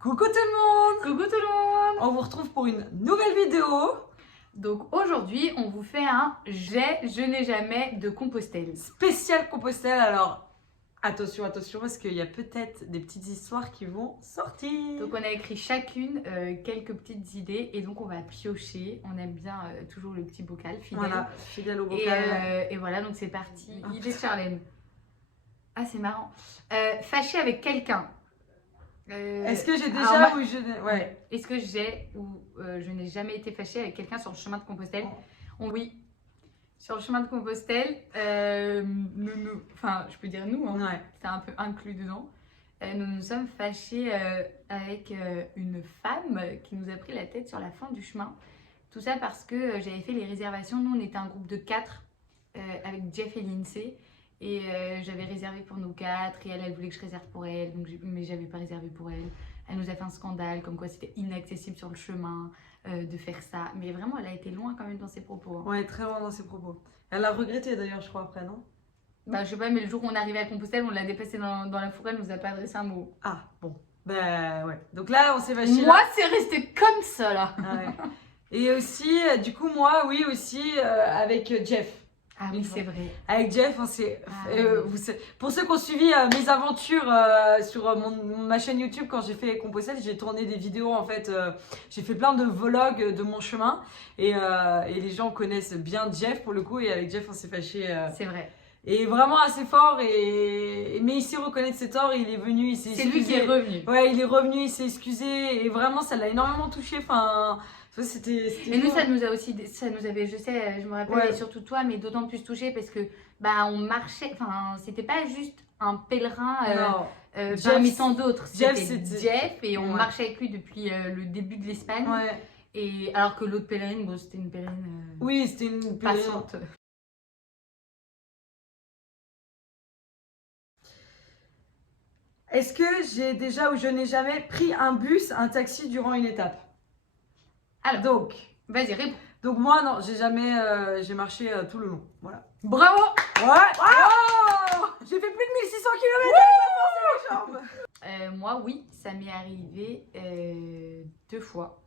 Coucou tout le monde! Coucou tout le monde! On vous retrouve pour une nouvelle vidéo. Donc aujourd'hui, on vous fait un je n'ai jamais de Compostelle. Spécial Compostelle, alors attention parce qu'il y a peut-être des petites histoires qui vont sortir. Donc on a écrit chacune quelques petites idées et donc on va piocher. On aime bien toujours le petit bocal fidèle. Voilà, fidèle au bocal. Et voilà, donc c'est parti. Oh, Idée de Charlène. Ah c'est marrant. Fâché avec quelqu'un. Est-ce que j'ai déjà ou je n'ai... Ouais. Est-ce que j'ai ou je n'ai jamais été fâchée avec quelqu'un sur le chemin de Compostelle? Oui. Sur le chemin de Compostelle, enfin je peux dire nous, hein, Ouais. c'est un peu inclus dedans. Nous nous sommes fâchés avec une femme qui nous a pris la tête sur la fin du chemin. Tout ça parce que j'avais fait les réservations. Nous on était un groupe de 4 avec Jeff et Lindsay. Et j'avais réservé pour nous 4 et elle voulait que je réserve pour elle, donc mais j'avais pas réservé pour elle. Elle nous a fait un scandale comme quoi c'était inaccessible sur le chemin de faire ça. Mais vraiment, elle a été loin quand même dans ses propos. Hein. Ouais, très loin dans ses propos. Elle a regretté d'ailleurs, je crois, après, non? Bah, je sais pas, mais le jour où on est arrivé à Compostelle, on l'a dépassé dans la forêt, elle nous a pas adressé un mot. Ah, bon. Bah ouais. Donc là, on s'est fâché. Moi, c'est resté comme ça là. Ah, ouais. Et aussi, du coup, moi, oui, aussi, avec Jeff. Ah oui, c'est vrai. Avec Jeff, on s'est... pour ceux qui ont suivi mes aventures sur ma chaîne YouTube, quand j'ai fait Compostelle, j'ai tourné des vidéos en fait. J'ai fait plein de vlogs de mon chemin. Et les gens connaissent bien Jeff pour le coup. Et avec Jeff, on s'est fâché. C'est vrai. Et vraiment assez fort. Mais il sait reconnaître ses torts. Il est venu, il s'est excusé. C'est lui qui est revenu. Ouais, il est revenu, il s'est excusé. Et vraiment, ça l'a énormément touché. Enfin... Et nous, ça nous a aussi, ça nous avait, je sais, je me rappelle, ouais. Et surtout toi, mais d'autant plus touché parce que bah on marchait, enfin c'était pas juste un pèlerin parmi tant d'autres, c'était Jeff et on marchait avec lui depuis le début de l'Espagne. Ouais. Et alors que l'autre pèlerine, bon, c'était une pèlerine oui, c'était une pèlerine passante. Est-ce que j'ai déjà ou je n'ai jamais pris un bus, un taxi durant une étape? Alors, donc, vas-y, réponds. Donc moi, non, j'ai jamais, j'ai marché tout le long, voilà. Bravo! Ouais! Wow! J'ai fait plus de 1600 km avec les jambes. Moi, oui, ça m'est arrivé 2 fois.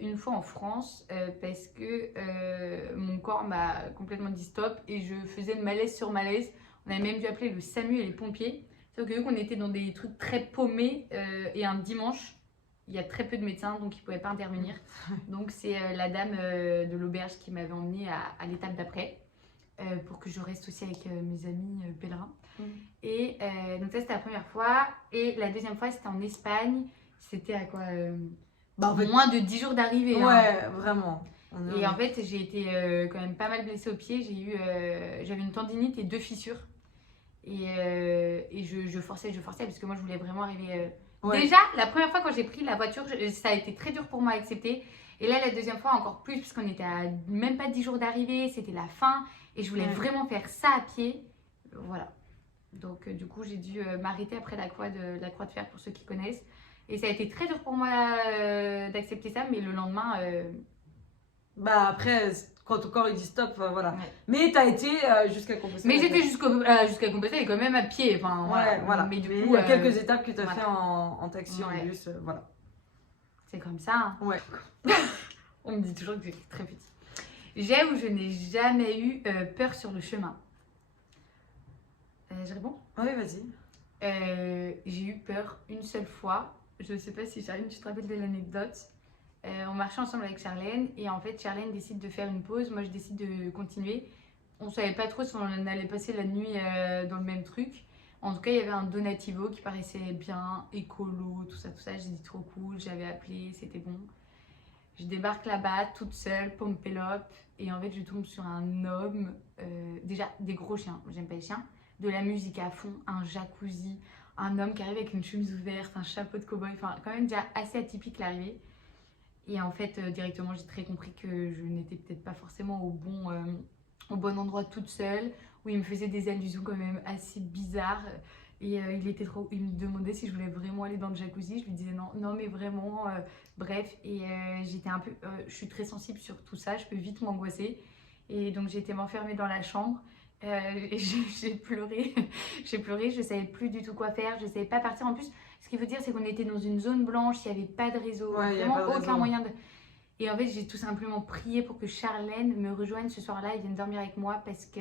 Une fois en France, parce que mon corps m'a complètement dit stop et je faisais le malaise sur malaise. On avait même dû appeler le SAMU et les pompiers. Sauf que vu qu'on était dans des trucs très paumés et un dimanche, il y a très peu de médecins, donc ils ne pouvaient pas intervenir. Donc c'est la dame de l'auberge qui m'avait emmenée à l'étape d'après pour que je reste aussi avec mes amis pèlerins. Et donc ça c'était la première fois. Et la deuxième fois c'était en Espagne. C'était à quoi en fait, moins de 10 jours d'arrivée. Ouais, hein. Vraiment. Et en fait j'ai été quand même pas mal blessée au pied. J'avais une tendinite et 2 fissures. Et je forçais parce que moi je voulais vraiment arriver... Ouais. Déjà, la première fois quand j'ai pris la voiture, ça a été très dur pour moi à accepter. Et là, la deuxième fois, encore plus, puisqu'on était à même pas 10 jours d'arrivée, c'était la fin. Et je voulais vraiment faire ça à pied. Voilà. Donc, du coup, j'ai dû m'arrêter après la croix de fer, pour ceux qui connaissent. Et ça a été très dur pour moi d'accepter ça. Mais le lendemain... Bah après... Quand ton corps il dit stop, voilà. Ouais. Mais t'as été jusqu'à Compostelle. Mais j'étais jusqu'à Compostelle et quand même à pied. Enfin, voilà. Mais du coup, il y a quelques étapes que tu as fait en taxi, en bus, voilà. C'est comme ça. Hein. Ouais. On me dit toujours que j'étais très petite. J'ai ou je n'ai jamais eu peur sur le chemin. Je réponds? Oui, vas-y. J'ai eu peur une seule fois. Je ne sais pas si Charline, tu te rappelles de l'anecdote. On marchait ensemble avec Charlène et en fait Charlène décide de faire une pause, moi je décide de continuer. On ne savait pas trop si on allait passer la nuit dans le même truc. En tout cas il y avait un Donativo qui paraissait bien, écolo, tout ça, j'ai dit trop cool, j'avais appelé, c'était bon. Je débarque là-bas toute seule, pompelope, et en fait je tombe sur un homme, déjà des gros chiens, j'aime pas les chiens, de la musique à fond, un jacuzzi, un homme qui arrive avec une chemise ouverte, un chapeau de cow-boy, enfin quand même déjà assez atypique l'arrivée. Et en fait, directement, j'ai très compris que je n'étais peut-être pas forcément au bon endroit toute seule, où il me faisait des allusions quand même assez bizarres. Et il me demandait si je voulais vraiment aller dans le jacuzzi. Je lui disais non mais vraiment, bref. Et j'étais un peu, je suis très sensible sur tout ça, je peux vite m'angoisser. Et donc j'ai été m'enfermer dans la chambre. Et j'ai pleuré, je savais plus du tout quoi faire, je savais pas partir. En plus, Ce qu'il faut dire, c'est qu'on était dans une zone blanche, il n'y avait pas de réseau, Ouais, il y a vraiment pas de aucun réseau. moyen de... Et en fait, j'ai tout simplement prié pour que Charlène me rejoigne ce soir-là et vienne dormir avec moi parce que...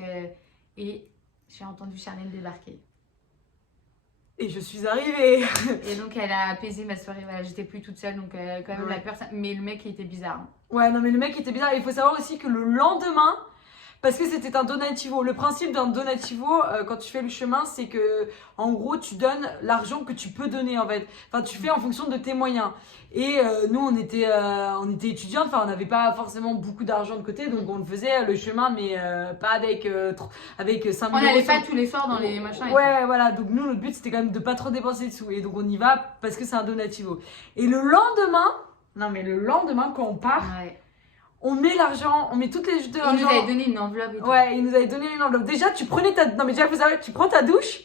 Et j'ai entendu Charlène débarquer. Et je suis arrivée. Et donc, elle a apaisé ma soirée. Voilà, j'étais plus toute seule, donc quand même Ouais. la personne... Mais le mec, il était bizarre. Hein. Ouais, non, mais le mec était bizarre. Il faut savoir aussi que le lendemain, parce que c'était un donativo. Le principe d'un donativo, quand tu fais le chemin, c'est que, en gros, tu donnes l'argent que tu peux donner, en fait. Enfin, tu fais en fonction de tes moyens. Et nous, on était étudiantes. Enfin, on n'avait pas forcément beaucoup d'argent de côté, donc on le faisait le chemin, mais pas avec 5 000 On euros. n'allait pas tous les soirs dans les machins. Et Ouais, voilà. Donc nous, notre but, c'était quand même de pas trop dépenser de sous. Et donc on y va parce que c'est un donativo. Et le lendemain, non mais le lendemain, quand on part, ouais. on met l'argent, on met toutes les jeux de Il l'argent. nous avait donné une enveloppe et tout. Ouais, il nous avait donné une enveloppe. Déjà, tu prenais ta... Non mais déjà, vous savez, tu prends ta douche.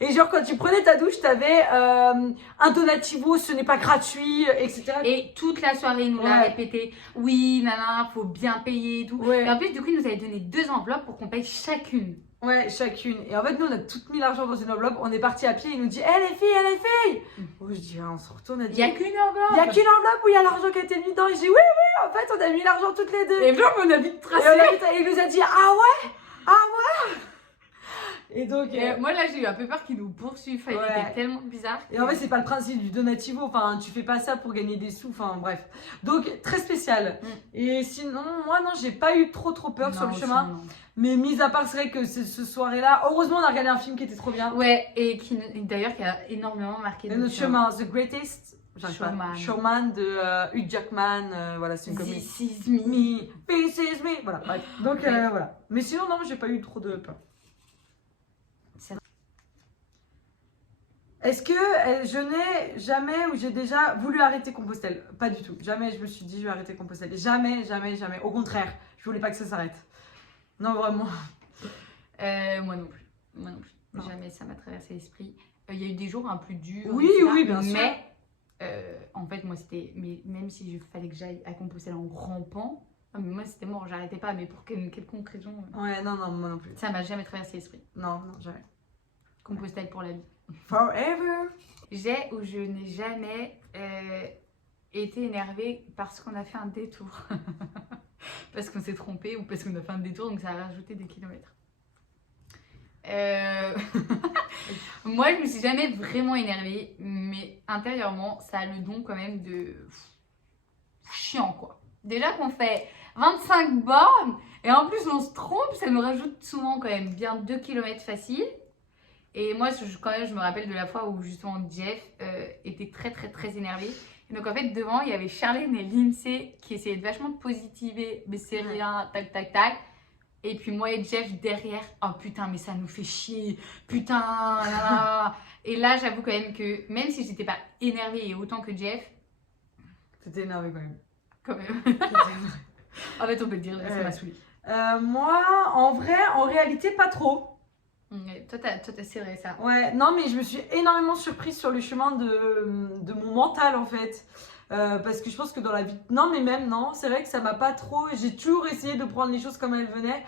Et genre, quand tu prenais ta douche, t'avais un donativo, ce n'est pas gratuit, etc. Et toute la soirée, il nous l'a Ouais. répété. Oui, nana, faut bien payer et tout. Ouais. Et en plus, du coup, il nous avait donné 2 enveloppes pour qu'on paye chacune. Ouais, chacune. Et en fait, nous, on a tout mis l'argent dans une enveloppe. On est parti à pied. Il nous dit, hé les filles. Oh, je dis, ah, on se retourne. Il n'y a qu'une enveloppe. Il y a qu'une enveloppe où il y a l'argent qui a été mis dedans. Et je dis, oui, en fait, on a mis l'argent toutes les deux. Et puis, on a vite tracé. Et il nous a dit, ah ouais. Et donc. Moi, là, j'ai eu un peu peur qu'il nous poursuive. Enfin, Ouais. Il était tellement bizarre. Et en fait, c'est pas le principe du donativo. Enfin, tu fais pas ça pour gagner des sous. Enfin, bref. Donc, très spécial. Et sinon, moi, non, j'ai pas eu trop peur sur le chemin. Non. Mais mis à part, c'est vrai que ce soirée-là, heureusement, on a regardé un film qui était trop bien. Ouais, et qui d'ailleurs qui a énormément marqué Et notre chemin, The Greatest Showman. Showman de Hugh Jackman. Voilà, c'est une comédie. This is me. This is me. Voilà, bref. Donc, Ouais. voilà. Mais sinon, non, j'ai pas eu trop de peur. Est-ce que je n'ai jamais ou j'ai déjà voulu arrêter Compostelle? Pas du tout. Jamais je me suis dit je vais arrêter Compostelle. Jamais. Au contraire, je voulais pas que ça s'arrête. Non, vraiment. Moi non plus. Non. Jamais ça m'a traversé l'esprit. Il y a eu des jours un plus durs. Oui, etc. oui, bien sûr. Mais en fait, moi, c'était. Mais même si il fallait que j'aille à Compostelle en rampant, mais moi, c'était mort. J'arrêtais pas. Mais pour quelle quelconque raison, Ouais, non, moi non plus. ça m'a jamais traversé l'esprit. Non, jamais. Compostelle pour la vie. Forever. J'ai ou je n'ai jamais été énervée parce qu'on a fait un détour. Parce qu'on s'est trompé ou parce qu'on a fait un détour, donc ça a rajouté des kilomètres. Moi, je me suis jamais vraiment énervée, mais intérieurement, ça a le don quand même de chiant, quoi. Déjà qu'on fait 25 bornes, et en plus on se trompe, ça nous rajoute souvent quand même bien 2 km faciles. Et moi, quand même, je me rappelle de la fois où justement Jeff était très énervé. Et donc en fait, devant, il y avait Charlène et Lindsay qui essayaient de vachement de positiver, mais c'est rien, tac. Et puis moi et Jeff derrière, oh putain, mais ça nous fait chier, putain, là. Et là, j'avoue quand même que même si j'étais pas énervée et autant que Jeff, T'étais énervé quand même. en fait, on peut le dire, ça m'a saoulée. Moi, en réalité, pas trop. Toi, c'est vrai ça. Ouais, non, mais je me suis énormément surprise sur le chemin de mon mental en fait. Parce que je pense que dans la vie. Non, mais même, non, c'est vrai que ça m'a pas trop. J'ai toujours essayé de prendre les choses comme elles venaient.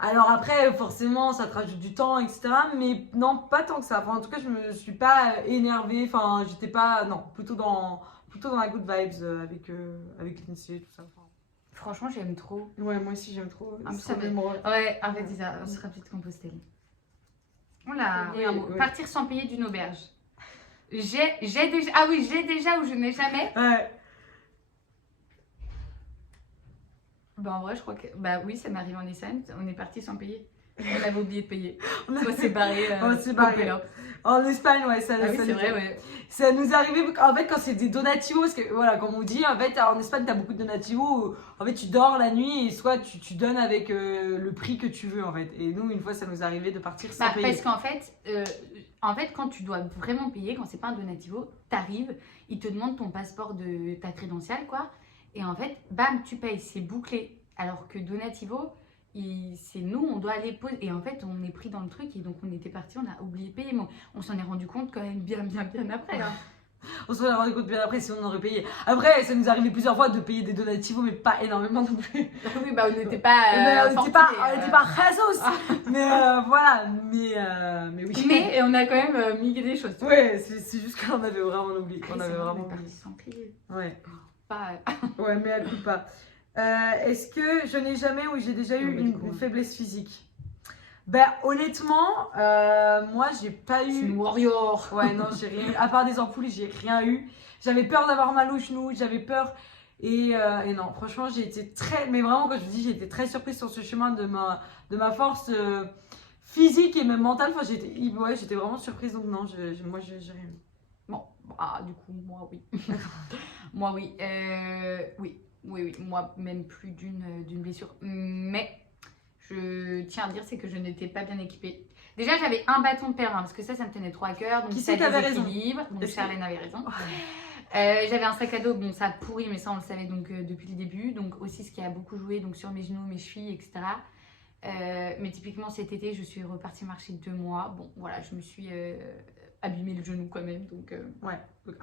Alors après, forcément, ça te rajoute du temps, etc. Mais non, pas tant que ça. Enfin, en tout cas, je me suis pas énervée. Enfin, j'étais pas. Non, plutôt dans la good vibes avec Lindsay, tout ça. Enfin, Franchement, j'aime trop. ouais, moi aussi, j'aime trop. Ah, mais C'est ça trop mémorable. Ouais, en fait, c'est ça. On se rappelle de Compostelle. Oula, Oui, oui. partir sans payer d'une auberge. J'ai déjà. Ah oui, j'ai déjà ou je n'ai jamais. Ouais. Bah en vrai, je crois que. Bah oui, ça m'est arrivé en Essonne. On est parti sans payer. On avait oublié de payer. On s'est barré. On s'est barré. En Espagne, ouais, ça. Ah oui, ça c'est nous- vrai, ouais. Ça nous est arrivé, en fait, quand c'est des donativos, parce que voilà, comme on dit, en fait, en Espagne, t'as beaucoup de donativos où, en fait, tu dors la nuit et soit tu donnes avec le prix que tu veux, en fait. Et nous, une fois, ça nous est arrivé de partir sans Bah, payer. parce qu'en fait, quand tu dois vraiment payer, quand c'est pas un donativo, t'arrives, ils te demandent ton passeport de ta crédentiale, quoi. Et en fait, bam, tu payes, c'est bouclé. Alors que donativo, c'est nous, on doit aller poser. Et en fait, on est pris dans le truc et donc on était parti, on a oublié de payer. Mais on s'en est rendu compte quand même bien après. Hein. On se serait rendu compte bien après si on aurait payé. Après, ça nous est arrivé plusieurs fois de payer des donativos, mais pas énormément non plus. Oui, bah on n'était pas. On n'était pas réseaux. Mais voilà, mais oui. Mais on a quand même migré des choses. Ouais, c'est juste qu'on avait vraiment oublié. On avait vraiment parti oublié. sans payer. Ouais. Pas. Ouais, mais elle coupe pas. Est-ce que je n'ai jamais ou j'ai déjà eu une faiblesse physique? Ben honnêtement, moi j'ai pas eu. C'est une warrior. Ouais, non, j'ai rien eu. À part des ampoules, j'ai rien eu. J'avais peur d'avoir mal au genou, j'avais peur. Et non, franchement, j'ai été très. Mais vraiment, quand je vous dis, j'ai été très surprise sur ce chemin de ma force physique et même mentale. Enfin, j'étais vraiment surprise. Donc, non, moi, j'ai rien eu. Bon, du coup, moi, oui. Moi, oui. Oui. Moi, même plus d'une blessure. Mais je tiens à dire, c'est que je n'étais pas bien équipée. Déjà, j'avais un bâton de pèlerin parce que ça me tenait trop à cœur. Donc, Qui c'est qui avait raison? Donc, Charlène avait raison. J'avais un sac à dos, bon, ça a pourri, mais ça, on le savait donc depuis le début. Donc, aussi, ce qui a beaucoup joué donc, sur mes genoux, mes chevilles, etc. Mais typiquement, cet été, je suis repartie marcher 2 mois. Bon, voilà, je me suis abîmé le genou quand même. Donc, ouais, donc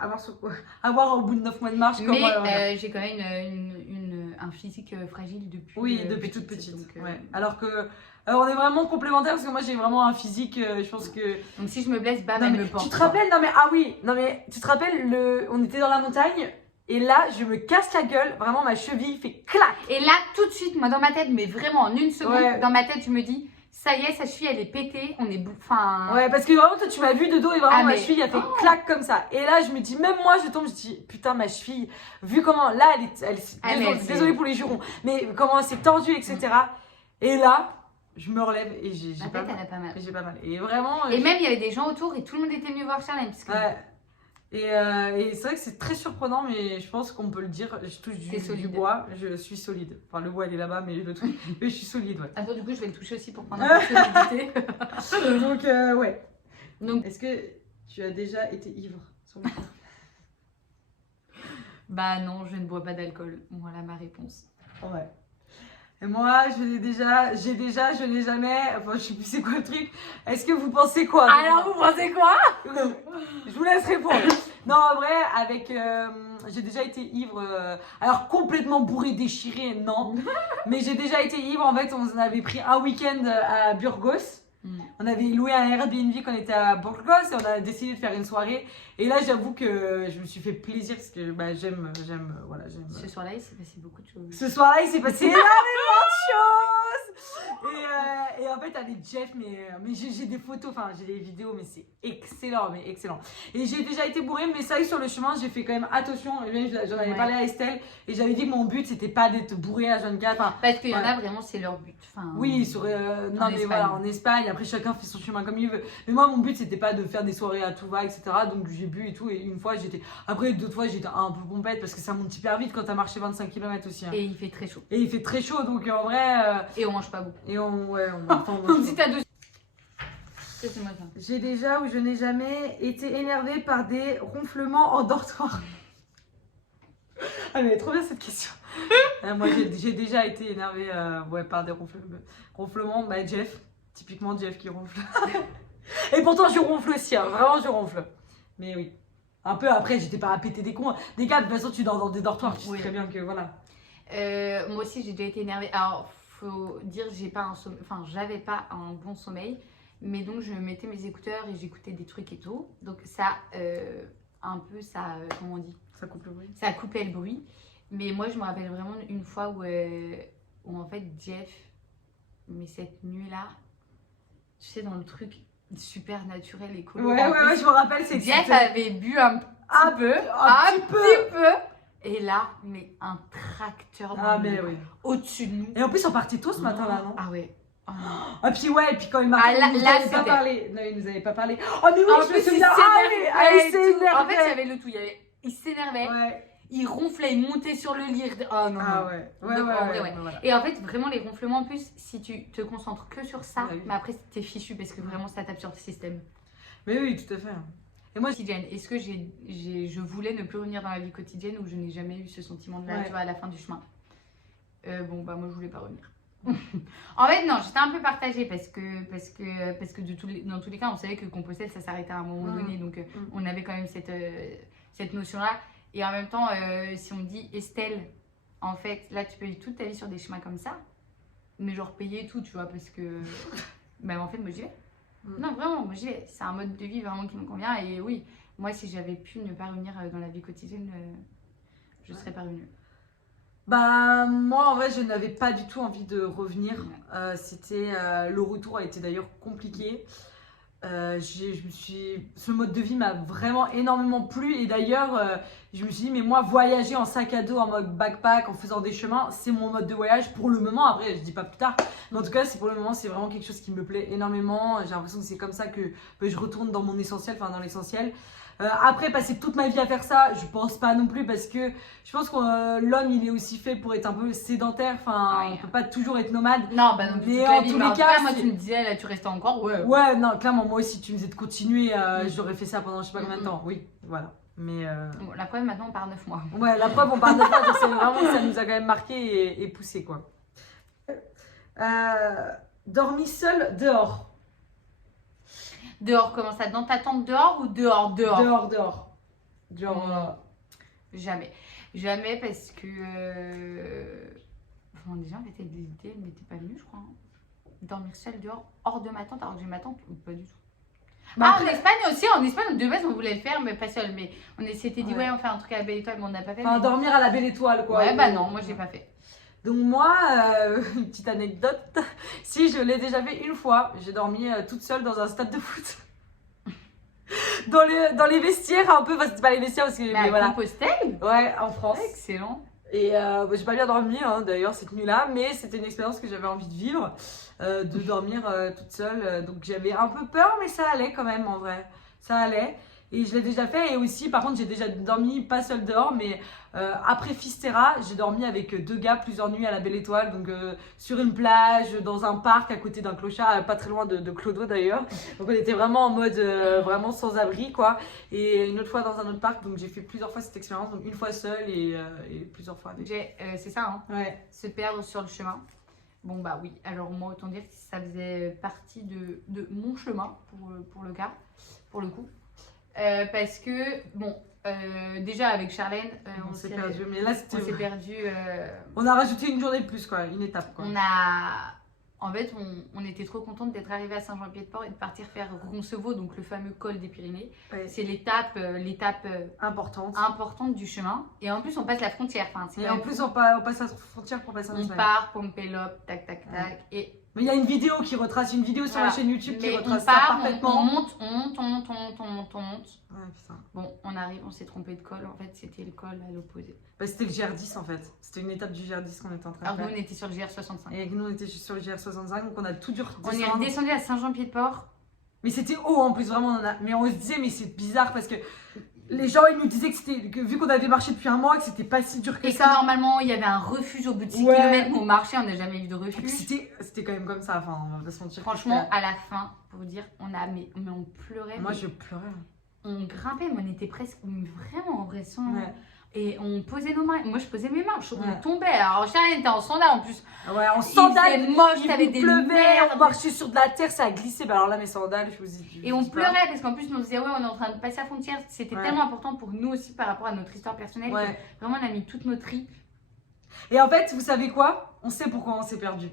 avoir au bout de 9 mois de marche. Mais j'ai quand même un physique fragile depuis. Oui, depuis toute petite. Donc, ouais. Alors que on est vraiment complémentaires parce que moi j'ai vraiment un physique, je pense que. Donc si je me blesse, bam, elle me porte. Tu te rappelles? Non mais tu te rappelles on était dans la montagne. Et là, je me casse la gueule, vraiment ma cheville fait clac. Et là, tout de suite, moi dans ma tête, mais vraiment en une seconde, dans ma tête, je me dis, ça y est, sa cheville elle est pétée, on est enfin. Ouais, parce que vraiment, toi tu m'as vu de dos et vraiment ma cheville elle fait clac comme ça. Et là, je me dis, même moi je tombe, je dis, putain, ma cheville, vu comment, là, désolée pour les jurons, mais comment elle s'est tordue, etc. Et là, je me relève et j'ai pas mal. Elle a pas mal. J'ai pas mal. Et vraiment. Et même, il y avait des gens autour et tout le monde était venu voir Charlène. Parce que... Ouais. Et c'est vrai que c'est très surprenant, mais je pense qu'on peut le dire. Je touche du bois, je suis solide. Enfin, le bois il est là-bas, mais le truc, mais je suis solide, ouais. Attends, du coup, je vais le toucher aussi pour prendre un peu de solidité. Donc, ouais. Donc, est-ce que tu as déjà été ivre sur le coup? Bah non, je ne bois pas d'alcool. Voilà ma réponse. Ouais. Et moi, je n'ai jamais. Enfin, je sais plus c'est quoi le truc. Est-ce que vous pensez quoi? Alors, vous pensez quoi? Je vous laisse répondre. Non, en vrai, j'ai déjà été ivre. Alors, complètement bourré, déchiré, non. Mais j'ai déjà été ivre. En fait, on avait pris un week-end à Burgos. On avait loué un Airbnb quand on était à Burgos et on a décidé de faire une soirée. Et là, j'avoue que je me suis fait plaisir parce que j'aime. Ce soir-là, il s'est passé beaucoup de choses. Ce soir-là, il s'est passé énormément de choses. Et en fait, avec Jeff, mais j'ai des photos, enfin j'ai des vidéos, mais c'est excellent, mais excellent. Et j'ai déjà été bourrée, mais ça, sur le chemin, j'ai fait quand même attention. J'en avais parlé à Estelle et j'avais dit que mon but, c'était pas d'être bourrée à 24. Enfin, parce qu'il y en a vraiment, c'est leur but. Enfin, oui, non mais voilà, en Espagne, après chacun fait son chemin comme il veut. Mais moi, mon but, c'était pas de faire des soirées à tout va, etc. Donc j'ai bu et tout. Et une fois, après, d'autres fois, j'étais un peu pompette parce que ça monte hyper vite quand t'as marché 25 km aussi. Hein. Et il fait très chaud. Et il fait très chaud, donc en vrai. Et on mange pas beaucoup. Et on si t'as deux. J'ai déjà ou je n'ai jamais été énervée par des ronflements en dortoir. Ah mais elle est trop bien cette question. Moi j'ai déjà été énervée par des ronflements. Bah Jeff, typiquement Jeff qui ronfle. Et pourtant je ronfle aussi, hein. Vraiment je ronfle. Mais oui. Un peu après j'étais pas à péter des cons. Des gars, de toute façon tu dors dans des dortoirs, tu sais très bien que voilà. Moi aussi j'ai déjà été énervée. Alors faut dire j'avais pas un bon sommeil. Mais donc je mettais mes écouteurs et j'écoutais des trucs et tout. Donc ça, comment on dit? Ça coupe le bruit. Ça coupait le bruit. Mais moi je me rappelle vraiment une fois où en fait Jeff, mais cette nuit-là, tu sais dans le truc super naturel et cool. Ouais, je me rappelle, c'est Jeff avait bu un petit peu. Et là, mais un tracteur au-dessus de nous. Et en plus on partait tôt ce matin-là, non? Ah ouais. Ah puis ouais, et puis quand il m'a il nous avait pas parlé. Non, il nous avait pas parlé. Oh mais oui, en je me plus, souviens. Il s'est énervé. En fait, il y avait le tout. Il s'énervait. Ouais. Il ronflait, il montait sur le lit. Oh non. Ah ouais. Voilà. Et en fait, vraiment les ronflements, en plus, si tu te concentres que sur ça, mais après t'es fichu parce que vraiment ça tape sur le système. Mais oui, tout à fait. Et moi, est-ce que je voulais ne plus revenir dans la vie quotidienne ou je n'ai jamais eu ce sentiment-là, tu vois, à la fin du chemin? Moi je voulais pas revenir. En fait non, j'étais un peu partagée parce que dans tous les cas on savait que Compostelle ça s'arrêtait à un moment donné, donc on avait quand même cette notion-là. Et en même temps, si on dit Estelle, en fait, là, tu peux vivre toute ta vie sur des chemins comme ça, mais genre payer tout, tu vois, parce que. Bah, en fait, moi, j'y vais. Non, vraiment, moi, j'y vais. C'est un mode de vie vraiment qui me convient. Et oui, moi, si j'avais pu ne pas revenir dans la vie quotidienne, je serais pas revenue. Bah, moi, en vrai, je n'avais pas du tout envie de revenir. Le retour a été d'ailleurs compliqué. Ce mode de vie m'a vraiment énormément plu. Et d'ailleurs, je me suis dit, mais moi, voyager en sac à dos, en mode backpack, en faisant des chemins, c'est mon mode de voyage pour le moment. Après, je dis pas plus tard. Mais en tout cas, c'est pour le moment, c'est vraiment quelque chose qui me plaît énormément. J'ai l'impression que c'est comme ça que je retourne dans mon essentiel, enfin dans l'essentiel. Après, passer toute ma vie à faire ça, je pense pas non plus parce que je pense que l'homme il est aussi fait pour être un peu sédentaire. Enfin, on peut pas toujours être nomade. Non, bah non, mais en tous les cas, moi tu me disais là, tu restais encore. Ouais, non, clairement, moi aussi, tu me disais de continuer, j'aurais fait ça pendant je sais pas combien de temps. Oui, voilà. Mais bon, la preuve, maintenant on part 9 mois. Ouais, la preuve, on part 9 mois, donc c'est vraiment ça nous a quand même marqué et poussé quoi. Dormi seul dehors. Dehors, comment ça? Dans ta tente dehors ou dehors? Dehors. Genre. Jamais. Jamais parce que. Enfin, déjà, en fait, l'idée, elle n'était pas venue, je crois. Dormir seule dehors, hors de ma tente, alors que j'ai ma tente, ou pas du tout. Bah après... en Espagne aussi, en Espagne, de base, on voulait le faire, mais pas seul. Mais on s'était dit, on fait un truc à la Belle Étoile, mais on n'a pas fait. Enfin, dormir à la Belle Étoile, quoi. Ouais, bah non, moi, je l'ai pas fait. Donc moi, une petite anecdote, si je l'ai déjà fait une fois, j'ai dormi toute seule dans un stade de foot. dans les vestiaires un peu, enfin c'était pas les vestiaires parce que mais voilà. Compostelle. Ouais, en France. Excellent. Et j'ai pas bien dormi d'ailleurs cette nuit-là, mais c'était une expérience que j'avais envie de vivre, de dormir toute seule. Donc j'avais un peu peur, mais ça allait quand même en vrai, ça allait. Et je l'ai déjà fait. Et aussi, par contre, j'ai déjà dormi pas seule dehors, mais après Fisterra, j'ai dormi avec 2 gars plusieurs nuits à la Belle Étoile. Donc sur une plage, dans un parc à côté d'un clochard, pas très loin de Clodo d'ailleurs. Donc on était vraiment en mode vraiment sans abri quoi. Et une autre fois dans un autre parc. Donc j'ai fait plusieurs fois cette expérience. Donc une fois seule et plusieurs fois avec. C'est ça, hein. Ouais. Se perdre sur le chemin. Bon bah oui, alors moi autant dire que ça faisait partie de mon chemin pour le cas, pour le coup. Parce que, bon, déjà avec Charlène, on s'est perdu. Mais là, on s'est perdu. On a rajouté une journée de plus, quoi, une étape. Quoi. En fait, on était trop contente d'être arrivée à Saint-Jean-Pied-de-Port et de partir faire Roncevaux, donc le fameux col des Pyrénées. Ouais. C'est l'étape importante du chemin. Et en plus, on passe la frontière. Et en plus, on passe la frontière pour passer en Espagne. On part, Pompélope, tac, tac, tac. Ouais. Et mais il y a une vidéo qui retrace, une vidéo sur la chaîne YouTube qui retrace ça parfaitement. On monte. Ouais, putain. Bon, on arrive, on s'est trompé de col. En fait, c'était le col à l'opposé. Bah, c'était le GR10 en fait. C'était une étape du GR10 qu'on était en train de faire. Alors nous, on était sur le GR65. Et nous, on était sur le GR65, donc on a tout dû redescendre. On est redescendu à Saint-Jean-Pied-de-Port. Mais c'était haut en plus, vraiment. Mais on se disait, mais c'est bizarre parce que les gens, ils nous disaient que vu qu'on avait marché depuis un mois, que c'était pas si dur que ça. Et que normalement, il y avait un refuge au bout de 6 km où on marchait, on n'a jamais vu de refuge. C'était quand même comme ça, enfin, on va pas se mentir. Franchement, à la fin, pour vous dire, mais on pleurait. Moi, je pleurais. On grimpait, mais on était presque vraiment en vrai sang. Ouais. Et on posait nos mains. Moi, je posais mes mains. On tombait. Alors, Charlène était en sandales en plus. Ouais, en sandales. Il moche, t'avais des merdes. On marchait sur de la terre, ça a glissé. Bah, alors là, mes sandales, je vous dis. Et on pleurait parce qu'en plus, on disait, on est en train de passer la frontière. C'était tellement important pour nous aussi par rapport à notre histoire personnelle. Que vraiment, on a mis toute notre tripes. Et en fait, vous savez quoi? On sait pourquoi on s'est perdu.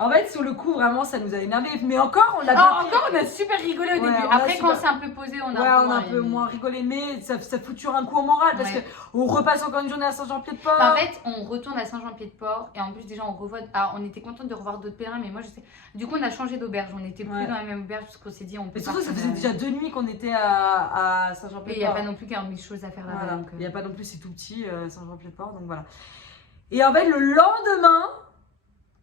En fait, sur le coup, vraiment, ça nous a énervé. Mais encore, on a super rigolé au début. Après, quand on s'est un peu posé, on a un peu moins rigolé. Mais ça fout toujours un coup au moral parce qu'on repasse encore une journée à Saint-Jean-Pied-de-Port. En fait, on retourne à Saint-Jean-Pied-de-Port. Et en plus, déjà, on revoit. Alors, on était contente de revoir d'autres pèlerins. Mais moi, je sais. Du coup, on a changé d'auberge. On n'était plus dans la même auberge parce qu'on s'est dit, on peut. Et surtout, ça faisait déjà 2 nuits qu'on était à Saint-Jean-Pied-de-Port. Et il n'y a pas non plus 40 000 choses à faire là-bas. Il n'y a pas non plus, c'est tout petit, Saint-Jean-Pied-de-Port. Donc voilà. Et en fait, le lendemain.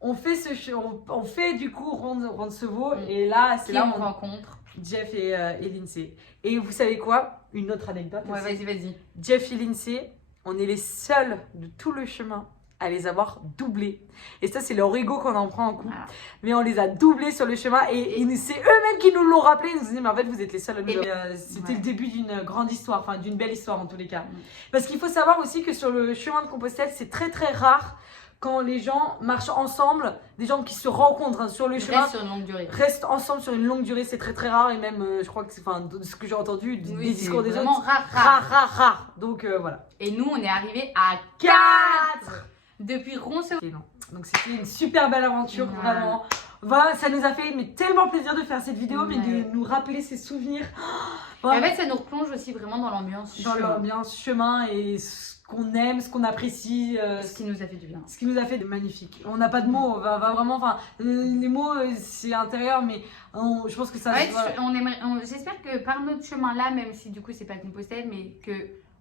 On fait du coup Roncevaux et là c'est là on rencontre Jeff et Lindsay. Et vous savez quoi? Une autre anecdote. Ouais, vas-y. Jeff et Lindsay, on est les seuls de tout le chemin à les avoir doublés. Et ça, c'est leur ego qu'on en prend en coup. Voilà. Mais on les a doublés sur le chemin et c'est eux-mêmes qui nous l'ont rappelé. Ils nous ont dit, mais en fait, vous êtes les seuls à nous. C'était le début d'une grande histoire, enfin d'une belle histoire en tous les cas. Parce qu'il faut savoir aussi que sur le chemin de Compostelle, c'est très très rare quand les gens marchent ensemble, des gens qui se rencontrent hein, sur le chemin, Reste sur une longue durée. restent ensemble sur une longue durée, c'est très très rare et même je crois que c'est, enfin, de ce que j'ai entendu, des Oui, discours c'est des vraiment autres, rare. Donc voilà. Et nous, on est arrivé à 4 depuis Ronceau. Et non. Donc c'était une super belle aventure, Ouais. vraiment. Voilà, ça nous a fait mais, tellement plaisir de faire cette vidéo, mais Ouais. de nous rappeler ces souvenirs. Et en fait, ça nous replonge aussi vraiment dans l'ambiance. Dans chemin. l'ambiance chemin et ce qu'on aime, ce qu'on apprécie, Ce qui nous a fait du bien. ce qui nous a fait de magnifique. On n'a pas de mots, on va vraiment, enfin, les mots c'est intérieur, mais je pense que ça. En fait, voilà. j'espère que par notre chemin-là, même si du coup c'est pas Compostelle, mais que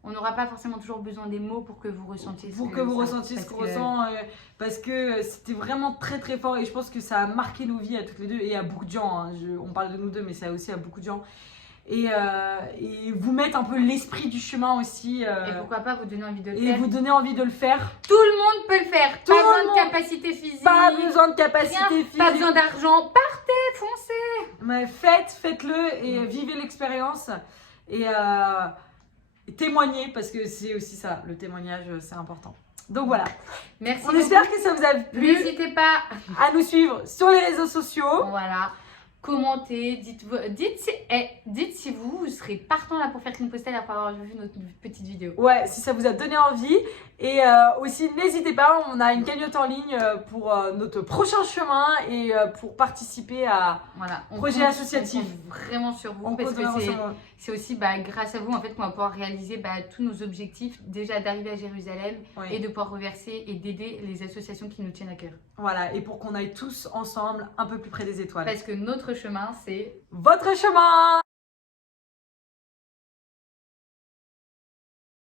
on n'aura pas forcément toujours besoin des mots pour que vous ressentiez ce Pour que vous ressentiez ce qu'on ressent, parce que c'était vraiment très très fort et je pense que ça a marqué nos vies à toutes les deux et à beaucoup de gens. Hein. On parle de nous deux, mais ça aussi à beaucoup de gens. Et vous mettre un peu l'esprit du chemin aussi. Et pourquoi pas vous donner envie de le Et faire. vous donner envie de le faire. Tout le monde peut le faire. Tout Pas le besoin de monde. capacité physique. Pas besoin de capacité rien, physique. pas besoin d'argent. Partez, foncez. Mais faites-le et vivez l'expérience et témoignez parce que c'est aussi ça, le témoignage, c'est important. Donc voilà, Merci on beaucoup. espère que ça vous a plu. N'hésitez pas. À nous suivre sur les réseaux sociaux. Voilà. Commentez, dites si vous serez partant là pour faire Compostelle après avoir vu notre petite vidéo. Ouais, si ça vous a donné envie. Et aussi, n'hésitez pas, on a une cagnotte en ligne pour notre prochain chemin et pour participer à Voilà. projet compte- associatif. on compte vraiment sur vous On parce compte que vraiment sur moi. c'est aussi grâce à vous en fait qu'on va pouvoir réaliser tous nos objectifs, déjà d'arriver à Jérusalem Oui. et de pouvoir reverser et d'aider les associations qui nous tiennent à cœur. Voilà, et pour qu'on aille tous ensemble un peu plus près des étoiles. Parce que notre chemin, c'est Votre chemin!